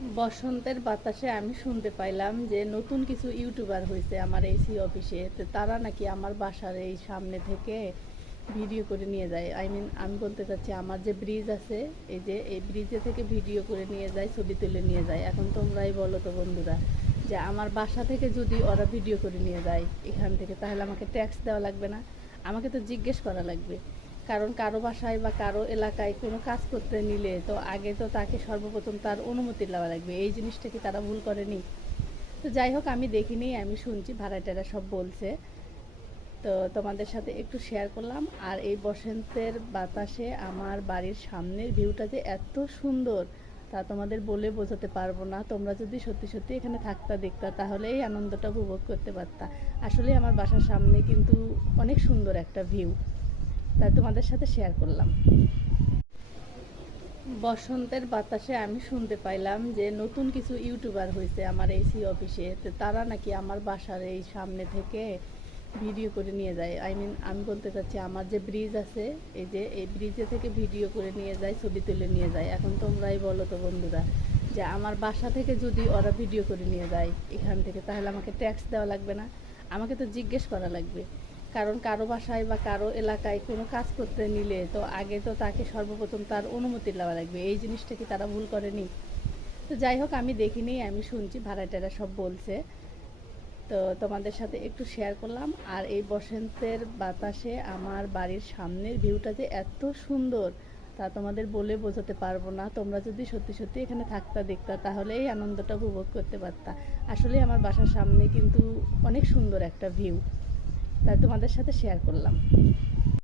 বসন্তের বাতাসে আমি শুনতে পাইলাম যে নতুন কিছু ইউটিউবার হয়েছে আমার এসি অফিসে, তো তারা নাকি আমার বাসার এই সামনে থেকে ভিডিও করে নিয়ে যায়। আমি বলতে চাচ্ছি, আমার যে ব্রিজ আছে, এই যে এই ব্রিজে থেকে ভিডিও করে নিয়ে যায়, ছবি তুলে নিয়ে যায়। এখন তোমরাই বলো তো বন্ধুরা, যে আমার বাসা থেকে যদি ওরা ভিডিও করে নিয়ে যায় এখান থেকে, তাহলে আমাকে ট্যাক্স দেওয়া লাগবে না? আমাকে তো জিজ্ঞেস করা লাগবে। কারণ কারো বাসায় বা কারো এলাকায় কোনো কাজ করতে নিলে তো আগে তো তাকে সর্বপ্রথম তার অনুমতি নেওয়া লাগবে। এই জিনিসটা কি তারা ভুল করেনি? তো যাই হোক, আমি দেখিনি, আমি শুনছি, ভাড়াটেরা সব বলছে। তো তোমাদের সাথে একটু শেয়ার করলাম। আর এই বসন্তের বাতাসে আমার বাড়ির সামনের ভিউটা যে এত সুন্দর, তা তোমাদের বলে বোঝাতে পারবো না। তোমরা যদি সত্যি সত্যি এখানে থাকতা, দেখতা, তাহলে এই আনন্দটা উপভোগ করতে পারতা। আসলে আমার বাসার সামনে কিন্তু অনেক সুন্দর একটা ভিউ, তাই তোমাদের সাথে শেয়ার করলাম। বসন্তের বাতাসে আমি শুনতে পাইলাম যে নতুন কিছু ইউটিউবার হয়েছে আমার এসি অফিসে, তো তারা নাকি আমার বাসার এই সামনে থেকে ভিডিও করে নিয়ে যায়। আমি বলতে চাচ্ছি, আমার যে ব্রিজ আছে, এই যে এই ব্রিজে থেকে ভিডিও করে নিয়ে যায়, ছবি তুলে নিয়ে যায়। এখন তোমরাই বলো তো বন্ধুরা, যে আমার বাসা থেকে যদি ওরা ভিডিও করে নিয়ে যায় এখান থেকে, তাহলে আমাকে ট্যাক্স দেওয়া লাগবে না? আমাকে তো জিজ্ঞেস করা লাগবে। কারণ কারো বাসায় বা কারো এলাকায় কোনো কাজ করতে নিলে তো আগে তো তাকে সর্বপ্রথম তার অনুমতি নেওয়া লাগবে। এই জিনিসটা কি তারা ভুল করেনি? তো যাই হোক, আমি দেখিনি, আমি শুনছি, ভাড়াটেরা সব বলছে। তো তোমাদের সাথে একটু শেয়ার করলাম। আর এই বসন্তের বাতাসে আমার বাড়ির সামনের ভিউটা যে এত সুন্দর, তা তোমাদের বলে বোঝাতে পারবো না। তোমরা যদি সত্যি সত্যি এখানে থাকতা, দেখতা, তাহলে এই আনন্দটা উপভোগ করতে পারতা। আসলে আমার বাসার সামনে কিন্তু অনেক সুন্দর একটা ভিউ, তাই তোমাদের সাথে শেয়ার করলাম।